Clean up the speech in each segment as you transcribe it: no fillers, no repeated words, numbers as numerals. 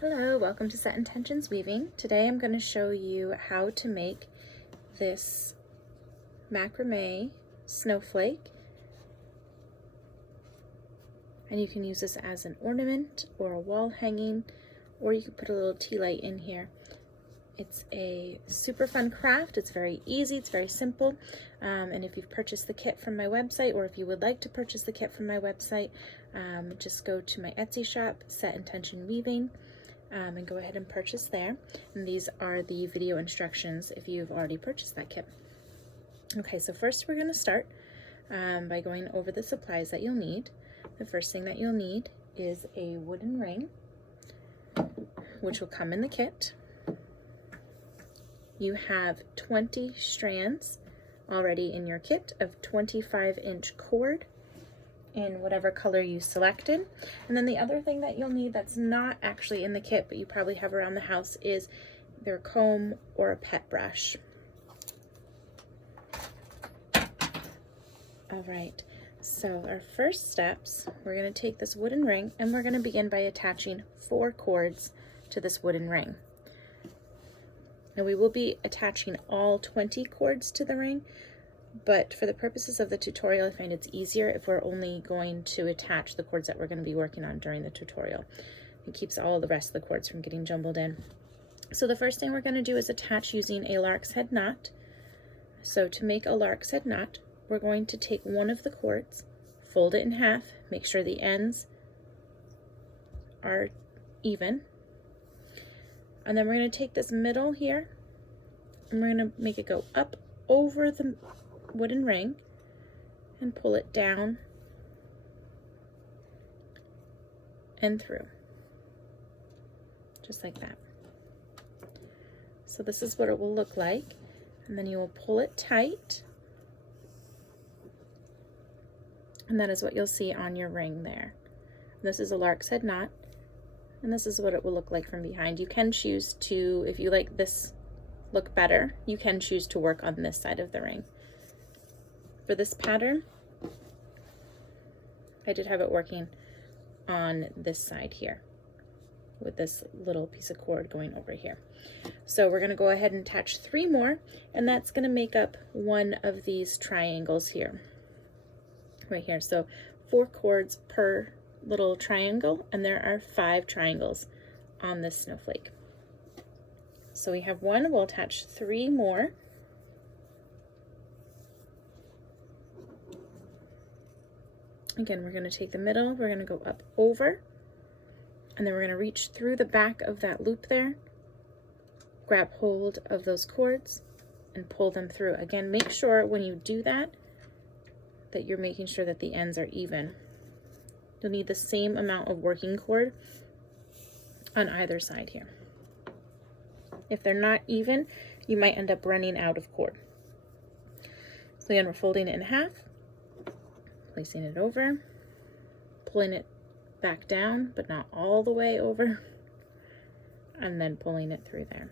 Hello, welcome to Set Intentions Weaving. Today I'm going to show you how to make this macrame snowflake, and you can use this as an ornament or a wall hanging, or you can put a little tea light in here. It's a super fun craft. It's very easy, it's very simple, and if you've purchased the kit from my website, or if you would like to purchase the kit from my website, just go to my Etsy shop, Set Intention Weaving, and go ahead and purchase there. And these are the video instructions if you've already purchased that kit. Okay, so first we're going to start by going over the supplies that you'll need. The first thing that you'll need is a wooden ring, which will come in the kit. You have 20 strands already in your kit of 25-inch cord in whatever color you selected. And then the other thing that you'll need that's not actually in the kit, but you probably have around the house, is either a comb or a pet brush. All right, so our first steps, we're going to take this wooden ring and we're going to begin by attaching 4 cords to this wooden ring. Now we will be attaching all 20 cords to the ring, but for the purposes of the tutorial, I find it's easier if we're only going to attach the cords that we're going to be working on during the tutorial. It keeps all the rest of the cords from getting jumbled in. So the first thing we're going to do is attach using a lark's head knot. So to make a lark's head knot, we're going to take one of the cords, fold it in half, make sure the ends are even, and then we're going to take this middle here and we're going to make it go up over the wooden ring and pull it down and through, just like that. So this is what it will look like, and then you will pull it tight, and that is what you'll see on your ring there. This is a lark's head knot, and this is what it will look like from behind. You can choose to, if you like this look better, you can choose to work on this side of the ring. For this pattern, I did have it working on this side here with this little piece of cord going over here. So we're going to go ahead and attach 3 more, and that's going to make up one of these triangles here, right here. So 4 cords per little triangle, and there are 5 triangles on this snowflake. So we have 1, we'll attach 3 more. Again, we're going to take the middle, we're going to go up over, and then we're going to reach through the back of that loop there, grab hold of those cords, and pull them through. Again, make sure when you do that, that you're making sure that the ends are even. You'll need the same amount of working cord on either side here. If they're not even, you might end up running out of cord. So again, we're folding it in half, placing it over, pulling it back down, but not all the way over, and then pulling it through there.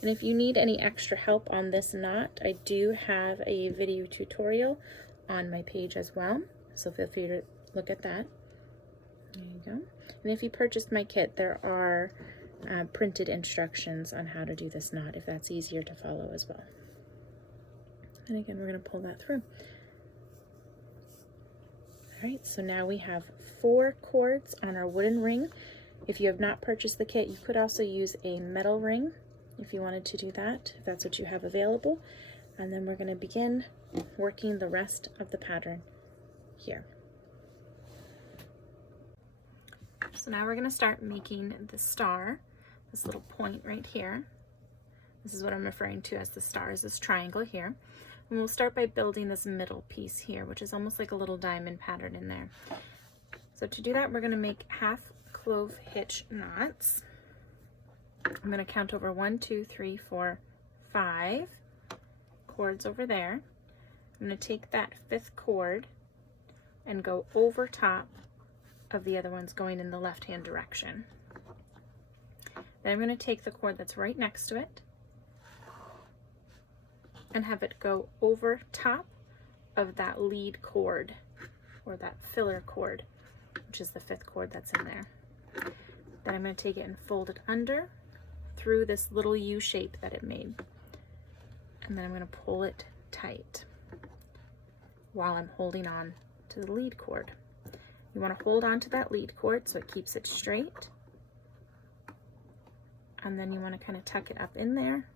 And if you need any extra help on this knot, I do have a video tutorial on my page as well, so feel free to look at that. There you go. And if you purchased my kit, there are printed instructions on how to do this knot, if that's easier to follow as well. And again, we're going to pull that through. All right, so now we have 4 cords on our wooden ring. If you have not purchased the kit, you could also use a metal ring if you wanted to do that, if that's what you have available. And then we're going to begin working the rest of the pattern here. So now we're going to start making the star, this little point right here. This is what I'm referring to as the star, is this triangle here. And we'll start by building this middle piece here, which is almost like a little diamond pattern in there. So to do that, we're going to make half clove hitch knots. I'm going to count over 1, 2, 3, 4, 5 cords over there. I'm going to take that 5th cord and go over top of the other ones going in the left-hand direction. Then I'm going to take the cord that's right next to it and have it go over top of that lead cord, or that filler cord, which is the 5th cord that's in there. Then I'm going to take it and fold it under through this little U shape that it made. And then I'm going to pull it tight while I'm holding on to the lead cord. You want to hold on to that lead cord so it keeps it straight. And then you want to kind of tuck it up in there,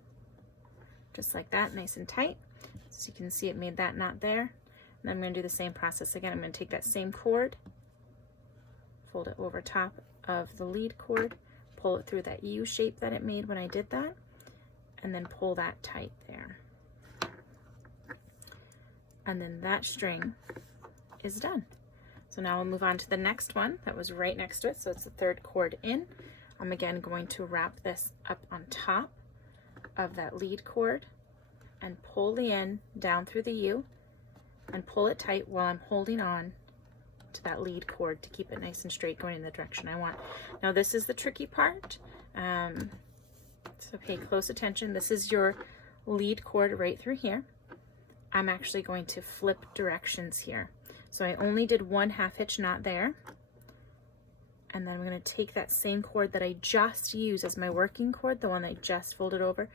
just like that, nice and tight. So you can see it made that knot there. And I'm going to do the same process again. I'm going to take that same cord, fold it over top of the lead cord, pull it through that U shape that it made when I did that, and then pull that tight there. And then that string is done. So now we'll move on to the next one that was right next to it. So it's the third cord in. I'm again going to wrap this up on top of that lead cord and pull the end down through the U and pull it tight while I'm holding on to that lead cord to keep it nice and straight going in the direction I want. Now this is the tricky part, so pay close attention. This is your lead cord right through here. I'm actually going to flip directions here. So I only did one half hitch knot there, and then I'm going to take that same cord that I just used as my working cord, the one that I just folded over,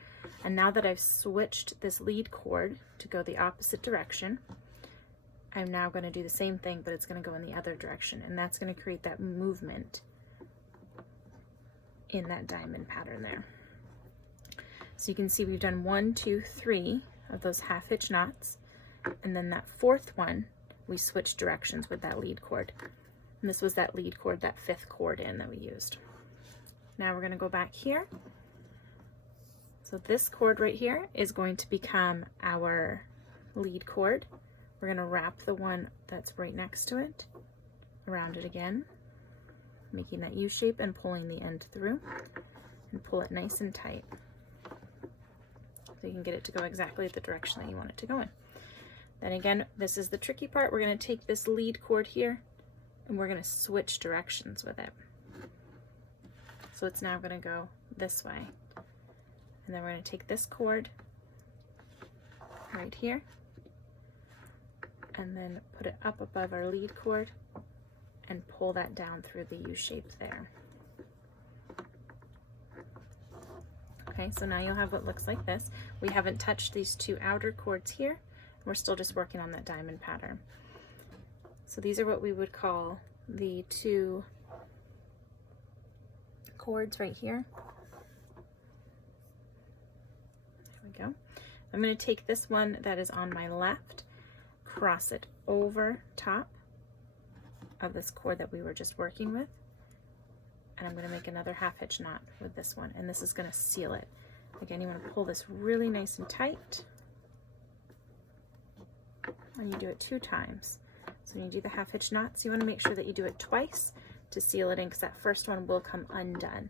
and now that I've switched this lead cord to go the opposite direction, I'm now going to do the same thing, but it's going to go in the other direction, and that's going to create that movement in that diamond pattern there. So you can see we've done 1, 2, 3 of those half hitch knots, and then that fourth one we switched directions with that lead cord, and this was that lead cord, that fifth cord in that we used. Now we're going to go back here. So this cord right here is going to become our lead cord. We're going to wrap the one that's right next to it around it again, making that U shape and pulling the end through, and pull it nice and tight so you can get it to go exactly the direction that you want it to go in. Then again, this is the tricky part. We're going to take this lead cord here and we're going to switch directions with it. So it's now going to go this way. And then we're going to take this cord right here and then put it up above our lead cord and pull that down through the U shape there. Okay, so now you'll have what looks like this. We haven't touched these two outer cords here. We're still just working on that diamond pattern. So these are what we would call the two cords right here. There we go. I'm going to take this one that is on my left, cross it over top of this cord that we were just working with, and I'm going to make another half hitch knot with this one, and this is going to seal it. Again, you want to pull this really nice and tight, and you do it 2 times. So when you do the half hitch knots, you want to make sure that you do it twice to seal it in, because that first one will come undone.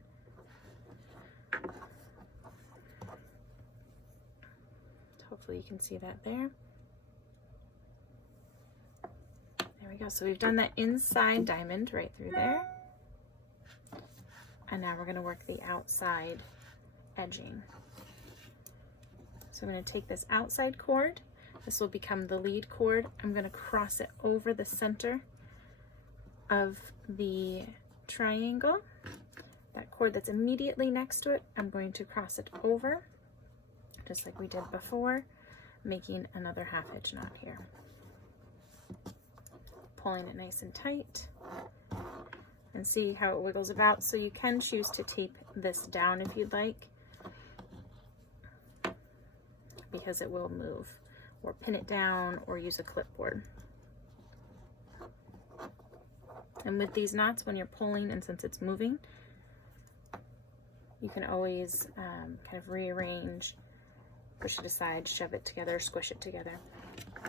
Hopefully you can see that there. There we go. So we've done that inside diamond right through there. And now we're going to work the outside edging. So I'm going to take this outside cord. This will become the lead cord. I'm going to cross it over the center of the triangle. That cord that's immediately next to it, I'm going to cross it over, just like we did before, making another half hitch knot here. Pulling it nice and tight. And see how it wiggles about. So you can choose to tape this down if you'd like, because it will move, or pin it down, or use a clipboard. And with these knots, when you're pulling, and since it's moving, you can always kind of rearrange, push it aside, shove it together, squish it together.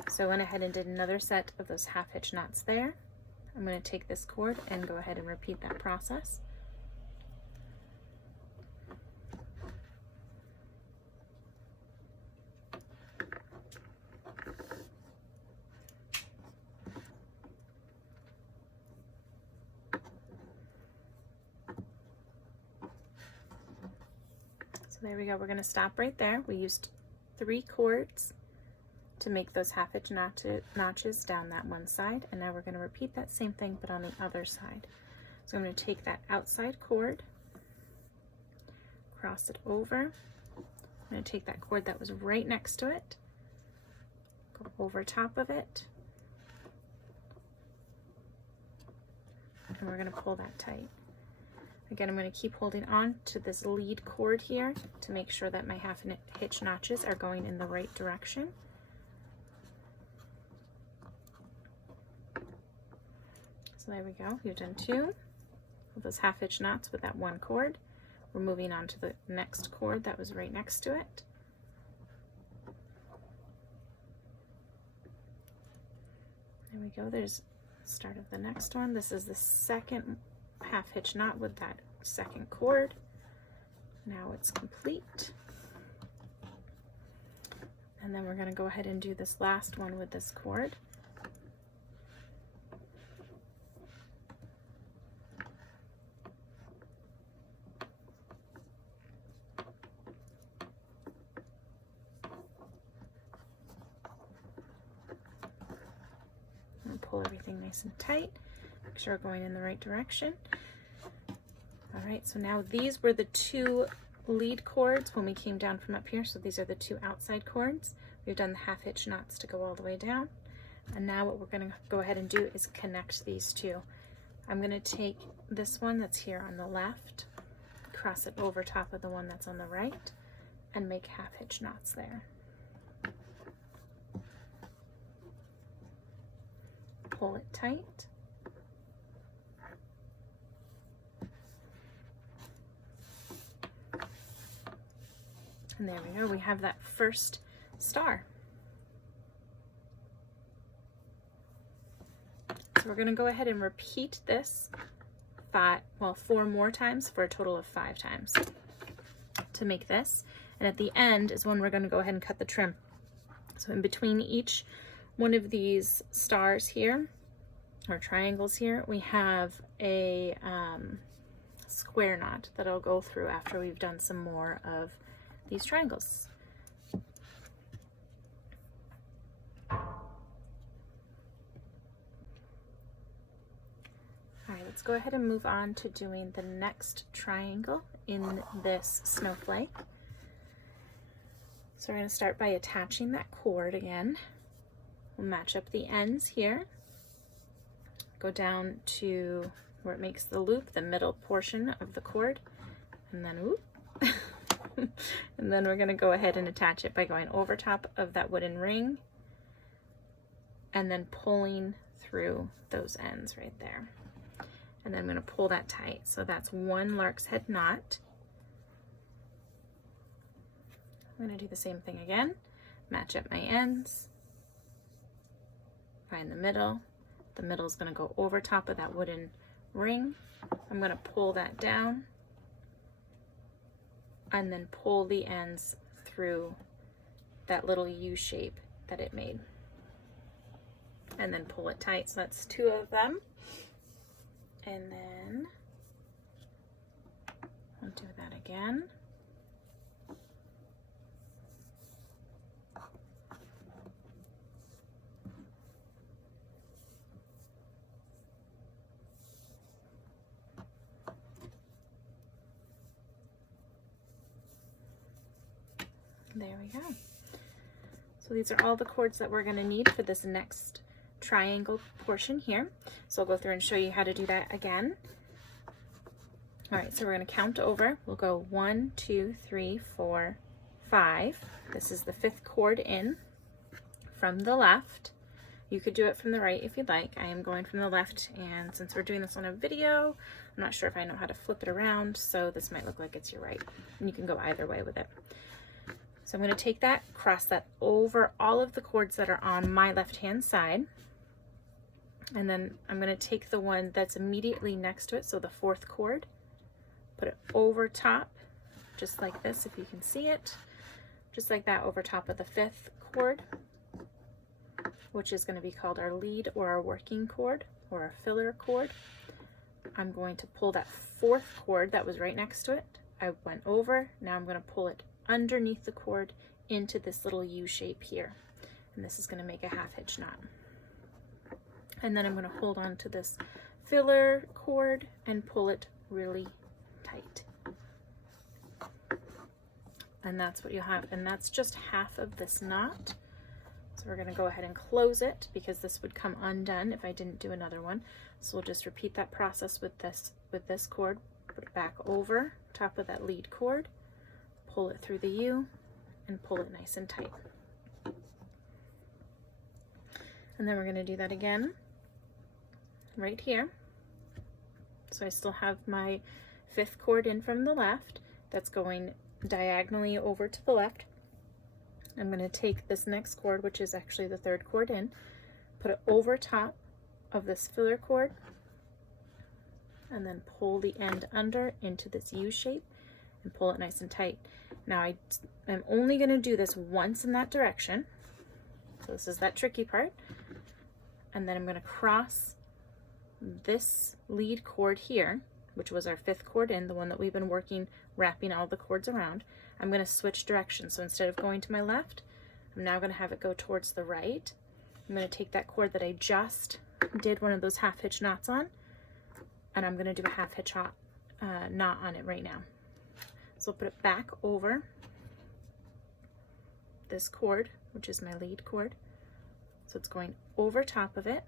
So I went ahead and did another set of those half hitch knots there. I'm going to take this cord and go ahead and repeat that process. So there we go. We're going to stop right there. We used 3 cords to make those half hitch notches down that one side, and now we're going to repeat that same thing but on the other side. So I'm going to take that outside cord, cross it over. I'm going to take that cord that was right next to it, go over top of it, and we're going to pull that tight. Again, I'm going to keep holding on to this lead cord here to make sure that my half hitch notches are going in the right direction. So there we go. We've done 2 of those half hitch knots with that one cord. We're moving on to the next cord that was right next to it. There we go. There's the start of the next one. This is the second half hitch knot with that second cord. Now it's complete. And then we're going to go ahead and do this last one with this cord. Pull everything nice and tight, make sure we're going in the right direction. All right, so now these were the 2 lead cords when we came down from up here. So these are the 2 outside cords. We've done the half hitch knots to go all the way down. And now what we're going to go ahead and do is connect these 2. I'm going to take this one that's here on the left, cross it over top of the one that's on the right, and make half hitch knots there. Pull it tight. And there we go. We have that first star. So we're going to go ahead and repeat this 4 more times for a total of 5 times to make this. And at the end is when we're going to go ahead and cut the trim. So in between each one of these stars here, or triangles here, we have a square knot that I'll go through after we've done some more of these triangles. All right, let's go ahead and move on to doing the next triangle in this snowflake. So we're going to start by attaching that cord again. We'll match up the ends here, go down to where it makes the loop, the middle portion of the cord, and then whoop. And then we're going to go ahead and attach it by going over top of that wooden ring and then pulling through those ends right there. And then I'm going to pull that tight. So that's 1 lark's head knot. I'm going to do the same thing again, match up my ends, find the middle. The middle is going to go over top of that wooden ring. I'm going to pull that down and then pull the ends through that little U shape that it made. And then pull it tight. So that's 2 of them. And then I'll do that again. There we go. So these are all the cords that we're going to need for this next triangle portion here. So I'll go through and show you how to do that again. All right, so we're going to count over. We'll go 1, 2, 3, 4, 5. This is the 5th cord in from the left. You could do it from the right if you'd like. I am going from the left, and since we're doing this on a video, I'm not sure if I know how to flip it around, so this might look like it's your right. And you can go either way with it. So I'm going to take that, cross that over all of the cords that are on my left-hand side. And then I'm going to take the one that's immediately next to it, so the 4th cord, put it over top, just like this, if you can see it, just like that over top of the 5th cord, which is going to be called our lead or our working cord or our filler cord. I'm going to pull that 4th cord that was right next to it. I went over, now I'm going to pull it underneath the cord into this little U shape here. And this is going to make a half hitch knot. And then I'm going to hold on to this filler cord and pull it really tight. And that's what you'll have. And that's just half of this knot. So we're going to go ahead and close it because this would come undone if I didn't do another one. So we'll just repeat that process with this cord. Put it back over top of that lead cord, pull it through the U, and pull it nice and tight. And then we're going to do that again right here. So I still have my 5th cord in from the left. That's going diagonally over to the left. I'm going to take this next cord, which is actually the 3rd cord in, put it over top of this filler cord, and then pull the end under into this U shape and pull it nice and tight. Now I'm only going to do this once in that direction. So this is that tricky part. And then I'm going to cross this lead cord here, which was our 5th cord in, the one that we've been working, wrapping all the cords around. I'm going to switch directions. So instead of going to my left, I'm now going to have it go towards the right. I'm going to take that cord that I just did one of those half hitch knots on, and I'm going to do a half hitch knot on it right now. So I'll put it back over this cord, which is my lead cord. So it's going over top of it,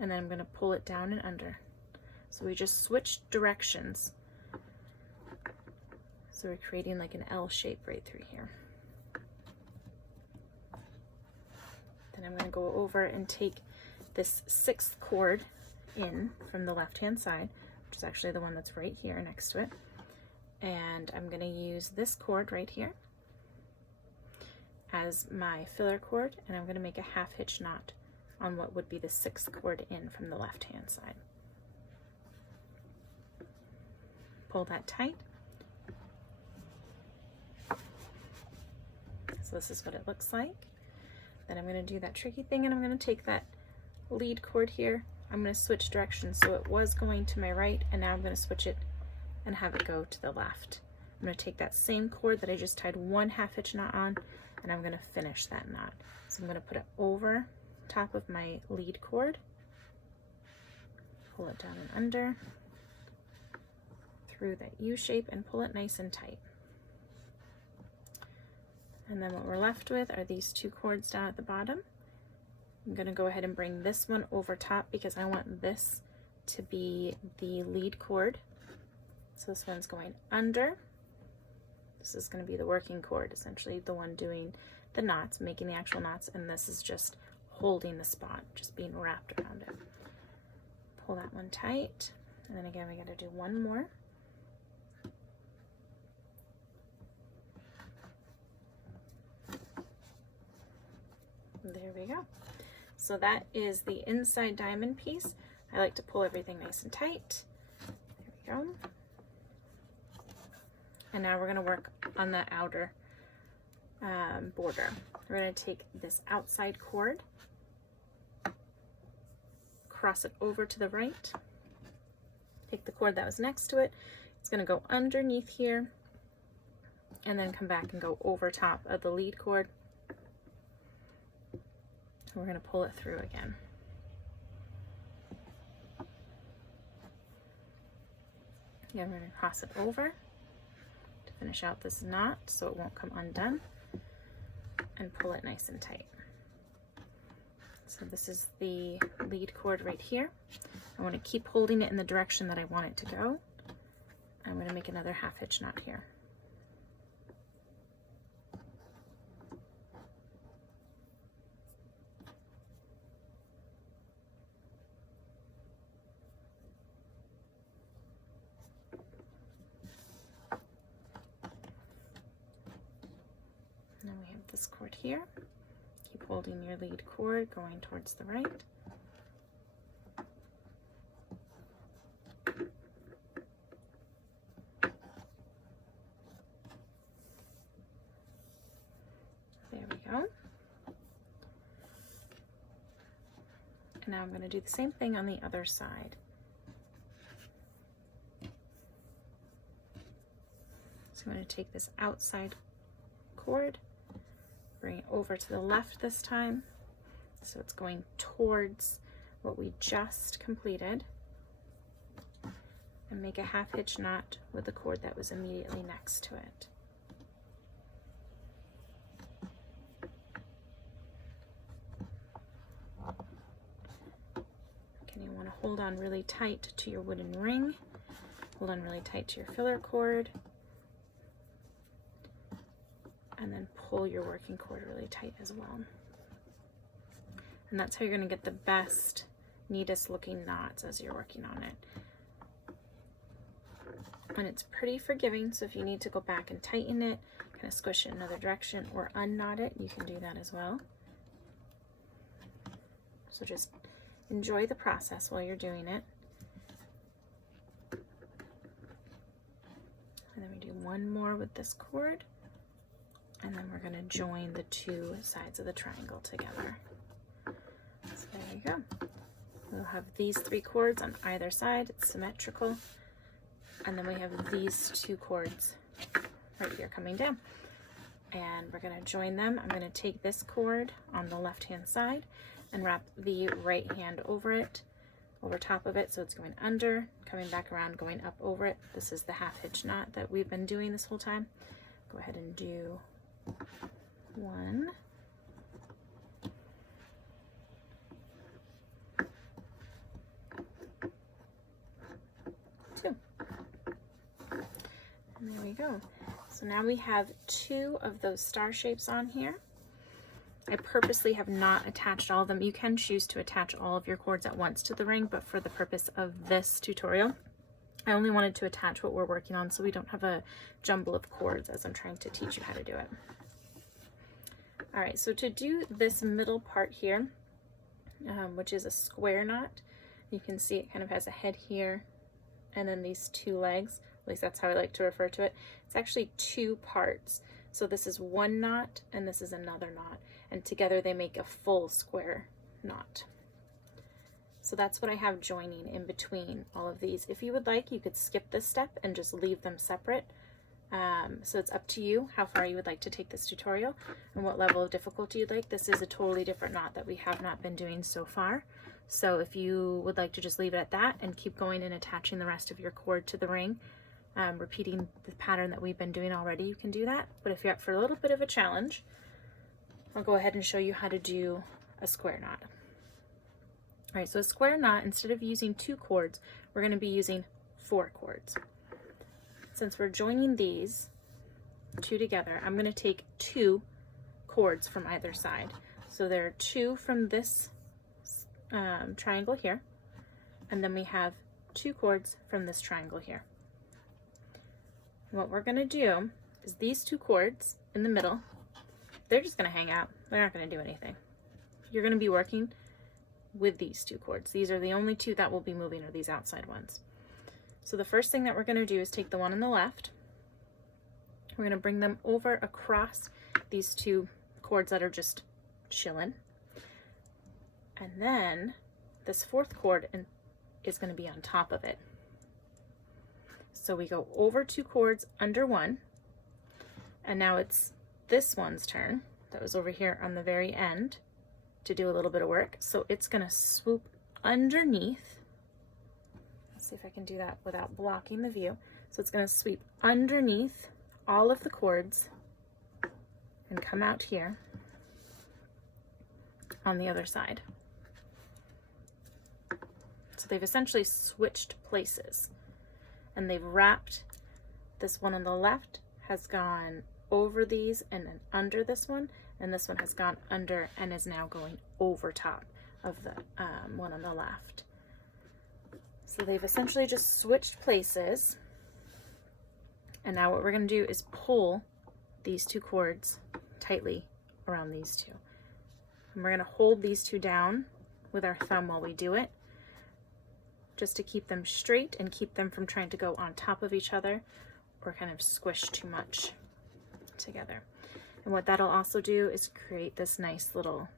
and then I'm going to pull it down and under. So we just switched directions. So we're creating like an L shape right through here. Then I'm going to go over and take this 6th cord in from the left-hand side, which is actually the one that's right here next to it. And I'm going to use this cord right here as my filler cord, and I'm going to make a half hitch knot on what would be the 6th cord in from the left-hand side. Pull that tight. So this is what it looks like. Then I'm going to do that tricky thing, and I'm going to take that lead cord here. I'm going to switch directions. So it was going to my right, and now I'm going to switch it and have it go to the left. I'm going to take that same cord that I just tied one half hitch knot on, and I'm going to finish that knot. So I'm going to put it over top of my lead cord, pull it down and under, through that U shape, and pull it nice and tight. And then what we're left with are these 2 cords down at the bottom. I'm going to go ahead and bring this one over top because I want this to be the lead cord. So this one's going under. This is going to be the working cord, essentially the one doing the knots, making the actual knots, and this is just holding the spot, just being wrapped around it. Pull that one tight, and then again we got to do one more. There we go. So that is the inside diamond piece. I like to pull everything nice and tight. There we go. And now we're going to work on that outer border. We're going to take this outside cord, cross it over to the right, take the cord that was next to it. It's going to go underneath here, and then come back and go over top of the lead cord. We're going to pull it through again. Again, we're going to cross it over to finish out this knot so it won't come undone, and pull it nice and tight. So this is the lead cord right here. I want to keep holding it in the direction that I want it to go. I'm going to make another half hitch knot here. Now we have this cord here. Keep holding your lead cord going towards the right. There we go. And now I'm going to do the same thing on the other side. So I'm going to take this outside cord, bring it over to the left this time, so it's going towards what we just completed and make a half hitch knot with the cord that was immediately next to it. Okay, you want to hold on really tight to your wooden ring. Hold on really tight to your filler cord. And then pull your working cord really tight as well. And that's how you're going to get the best, neatest looking knots as you're working on it. And it's pretty forgiving, so if you need to go back and tighten it, kind of squish it in another direction or unknot it, you can do that as well. So just enjoy the process while you're doing it. And then we do one more with this cord, and then we're going to join the two sides of the triangle together. So there you go. We'll have these 3 cords on either side, it's symmetrical. And then we have these 2 cords right here coming down. And we're going to join them. I'm going to take this cord on the left-hand side and wrap the right hand over it, over top of it, so it's going under, coming back around, going up over it. This is the half hitch knot that we've been doing this whole time. Go ahead and do 1. 2. And there we go. So now we have 2 of those star shapes on here. I purposely have not attached all of them. You can choose to attach all of your cords at once to the ring, but for the purpose of this tutorial, I only wanted to attach what we're working on so we don't have a jumble of cords as I'm trying to teach you how to do it. All right, so to do this middle part here, which is a square knot, you can see it kind of has a head here and then these 2 legs. At least that's how I like to refer to it. It's actually 2 parts. So this is one knot and this is another knot, and together they make a full square knot. So that's what I have joining in between all of these. If you would like, you could skip this step and just leave them separate. So it's up to you how far you would like to take this tutorial and what level of difficulty you'd like. This is a totally different knot that we have not been doing so far. So if you would like to just leave it at that and keep going and attaching the rest of your cord to the ring, repeating the pattern that we've been doing already, you can do that. But if you're up for a little bit of a challenge, I'll go ahead and show you how to do a square knot. All right, so a square knot, instead of using 2 cords, we're going to be using 4 cords. Since we're joining these 2 together, I'm going to take 2 cords from either side. So there are 2 from this triangle here, and then we have 2 cords from this triangle here. And what we're going to do is these 2 cords in the middle, they're just going to hang out. They're not going to do anything. You're going to be working with these 2 cords. These are the only 2 that will be moving, are these outside ones. So the first thing that we're going to do is take the one on the left. We're going to bring them over across these 2 cords that are just chilling. And then this 4th cord is going to be on top of it. So we go over 2 cords under 1, and now it's this one's turn that was over here on the very end to do a little bit of work. So it's going to swoop underneath. Let's see if I can do that without blocking the view. So it's going to sweep underneath all of the cords and come out here on the other side. So they've essentially switched places, and they've wrapped this one on the left has gone over these and then under this one, and this one has gone under and is now going over top of the one on the left. So they've essentially just switched places, and now what we're going to do is pull these 2 cords tightly around these 2, and we're going to hold these 2 down with our thumb while we do it, just to keep them straight and keep them from trying to go on top of each other or kind of squish too much together. And what that'll also do is create this nice little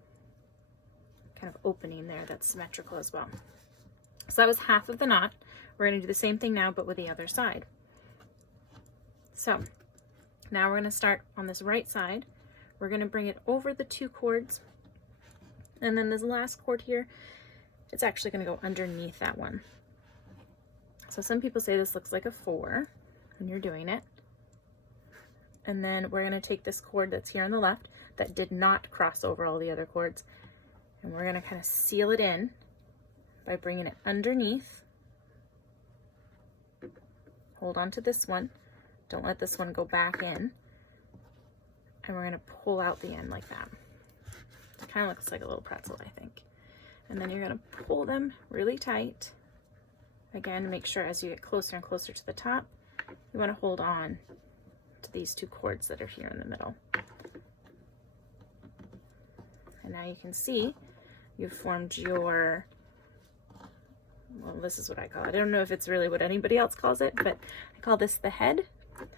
kind of opening there that's symmetrical as well. So that was half of the knot. We're going to do the same thing now, but with the other side. So now we're going to start on this right side. We're going to bring it over the 2 cords, and then this last cord here, it's actually going to go underneath that one. So some people say this looks like a 4 when you're doing it. And then we're going to take this cord that's here on the left that did not cross over all the other cords, and we're going to kind of seal it in by bringing it underneath. Hold on to this one. Don't let this one go back in. And we're going to pull out the end like that. It kind of looks like a little pretzel, I think. And then you're going to pull them really tight. Again, make sure as you get closer and closer to the top, you want to hold on to these 2 cords that are here in the middle. And now you can see you've formed your, well, this is what I call it. I don't know if it's really what anybody else calls it, but I call this the head,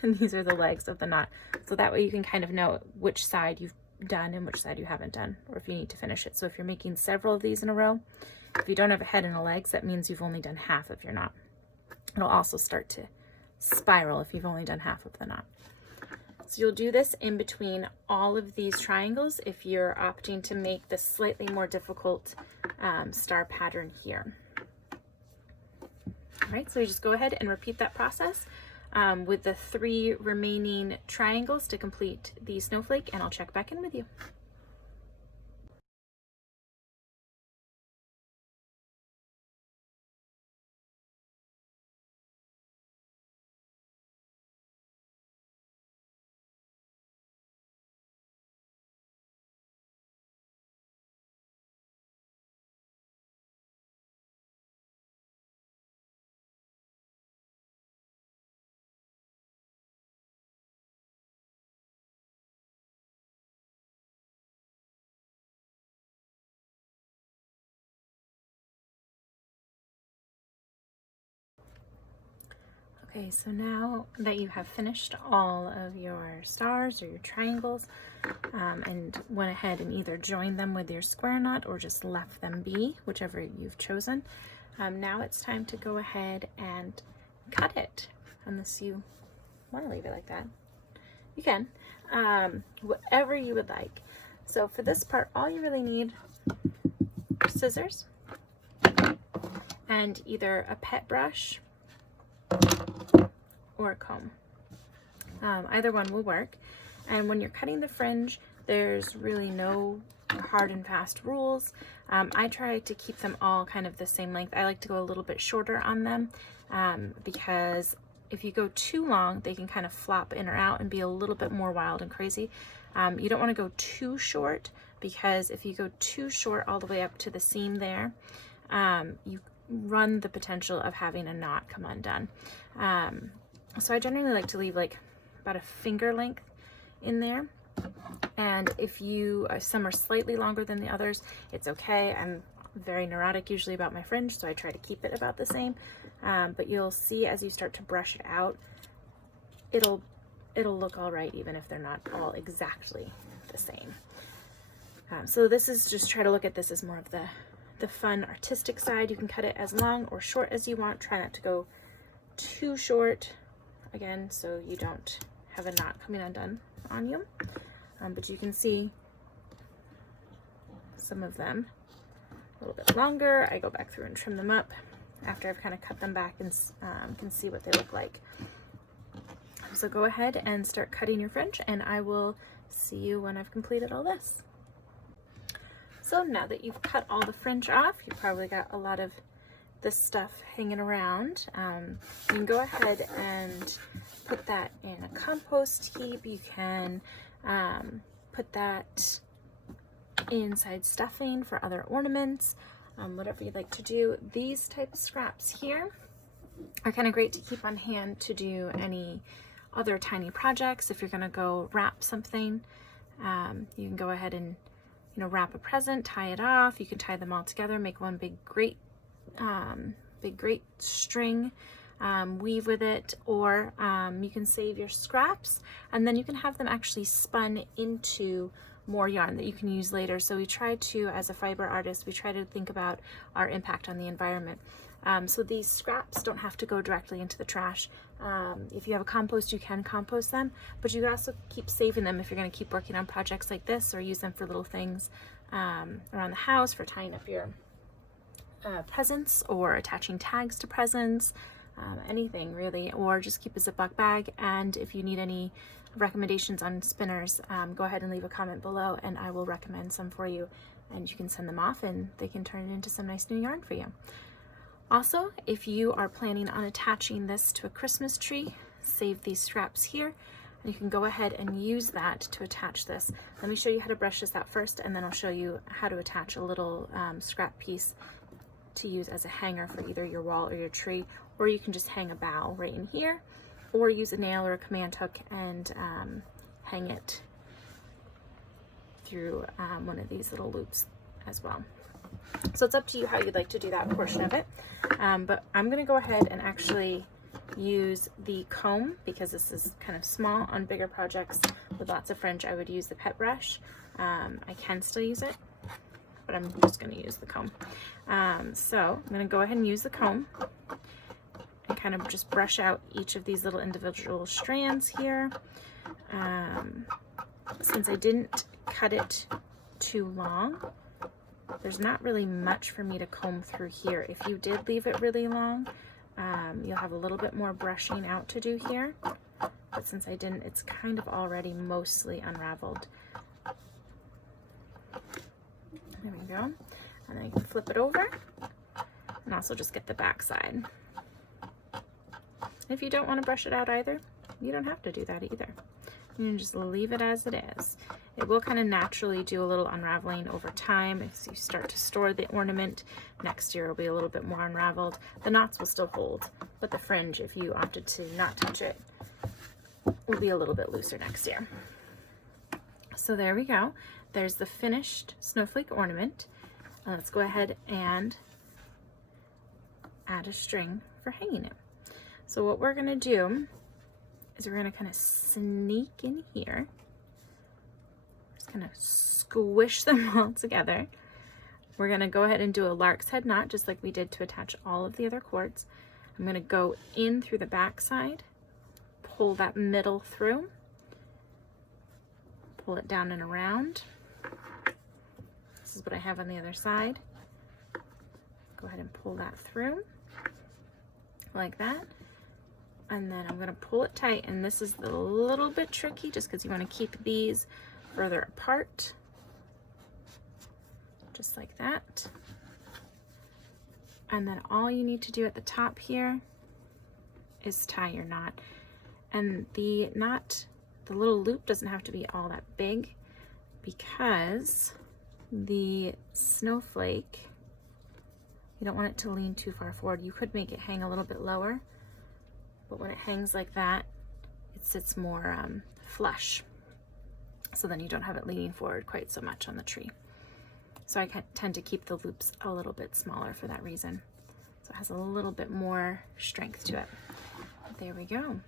and these are the legs of the knot. So that way you can kind of know which side you've done and which side you haven't done, or if you need to finish it. So if you're making several of these in a row, if you don't have a head and a legs, that means you've only done half of your knot. It'll also start to spiral if you've only done half of the knot. So you'll do this in between all of these triangles if you're opting to make this slightly more difficult star pattern here. All right, so you just go ahead and repeat that process with the 3 remaining triangles to complete the snowflake, and I'll check back in with you. Okay, so now that you have finished all of your stars or your triangles and went ahead and either joined them with your square knot or just left them be, whichever you've chosen, now it's time to go ahead and cut it, unless you want to leave it like that. You can, whatever you would like. So for this part, all you really need are scissors and either a pet brush or a comb. Either one will work. And when you're cutting the fringe, there's really no hard and fast rules. I try to keep them all kind of the same length. I like to go a little bit shorter on them because if you go too long, they can kind of flop in or out and be a little bit more wild and crazy. You don't want to go too short, because if you go too short all the way up to the seam there, you run the potential of having a knot come undone. So I generally like to leave like about a finger length in there. And if some are slightly longer than the others, it's okay. I'm very neurotic usually about my fringe, so I try to keep it about the same. But you'll see as you start to brush it out, it'll look all right, even if they're not all exactly the same. So this is just, try to look at this as more of the fun artistic side. You can cut it as long or short as you want. Try not to go too short, again, so you don't have a knot coming undone on you. But you can see some of them a little bit longer. I go back through and trim them up after I've kind of cut them back and can see what they look like. So go ahead and start cutting your fringe, and I will see you when I've completed all this. So now that you've cut all the fringe off, you've probably got a lot of this stuff hanging around. You can go ahead and put that in a compost heap. You can put that inside stuffing for other ornaments, whatever you'd like to do. These type of scraps here are kind of great to keep on hand to do any other tiny projects. If you're going to go wrap something, you can go ahead and wrap a present, tie it off. You can tie them all together, make one big great string, weave with it, or you can save your scraps and then you can have them actually spun into more yarn that you can use later. So we try to, as a fiber artist, we try to think about our impact on the environment. So these scraps don't have to go directly into the trash. If you have a compost, you can compost them, but you can also keep saving them if you're going to keep working on projects like this, or use them for little things around the house, for tying up your presents or attaching tags to presents, anything really, or just keep a Ziploc bag. And if you need any recommendations on spinners, go ahead and leave a comment below and I will recommend some for you, and you can send them off and they can turn it into some nice new yarn for you. Also, if you are planning on attaching this to a Christmas tree, save these scraps here and you can go ahead and use that to attach this. Let me show you how to brush this out first, and then I'll show you how to attach a little scrap piece to use as a hanger for either your wall or your tree, or you can just hang a bough right in here, or use a nail or a command hook and hang it through one of these little loops as well. So it's up to you how you'd like to do that portion of it, but I'm going to go ahead and actually use the comb because this is kind of small. On bigger projects with lots of fringe, I would use the pet brush. I can still use it, but I'm just going to use the comb. So I'm going to go ahead and use the comb and kind of just brush out each of these little individual strands here. Since I didn't cut it too long, there's not really much for me to comb through here. If you did leave it really long, you'll have a little bit more brushing out to do here, but since I didn't, it's kind of already mostly unraveled. There we go. And then you can flip it over and also just get the back side. If you don't want to brush it out either, you don't have to do that either. You can just leave it as it is. It will kind of naturally do a little unraveling over time as you start to store the ornament. Next year it'll be a little bit more unraveled. The knots will still hold, but the fringe, if you opted to not touch it, will be a little bit looser next year. So there we go. There's the finished snowflake ornament. Let's go ahead and add a string for hanging it. So what we're gonna do is we're gonna kind of sneak in here. Just kind of squish them all together. We're gonna go ahead and do a lark's head knot just like we did to attach all of the other cords. I'm gonna go in through the back side, pull that middle through, pull it down and around. This is what I have on the other side. Go ahead and pull that through like that. And then I'm gonna pull it tight, and this is a little bit tricky just because you wanna keep these further apart. Just like that. And then all you need to do at the top here is tie your knot. And the knot, the little loop doesn't have to be all that big because the snowflake, you don't want it to lean too far forward. You could make it hang a little bit lower, but when it hangs like that, it sits more flush. So then you don't have it leaning forward quite so much on the tree. So I tend to keep the loops a little bit smaller for that reason. So it has a little bit more strength to it. There we go.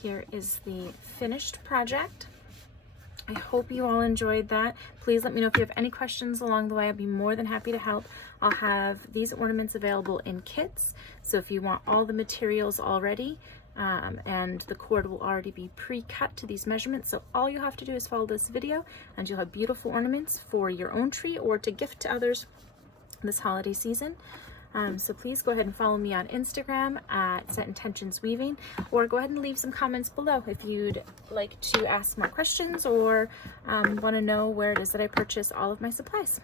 Here is the finished project. I hope you all enjoyed that. Please let me know if you have any questions along the way. I'd be more than happy to help. I'll have these ornaments available in kits. So if you want all the materials already, and the cord will already be pre-cut to these measurements. So all you have to do is follow this video and you'll have beautiful ornaments for your own tree or to gift to others this holiday season. So please go ahead and follow me on Instagram at Set Intentions Weaving, or go ahead and leave some comments below if you'd like to ask more questions or want to know where it is that I purchase all of my supplies.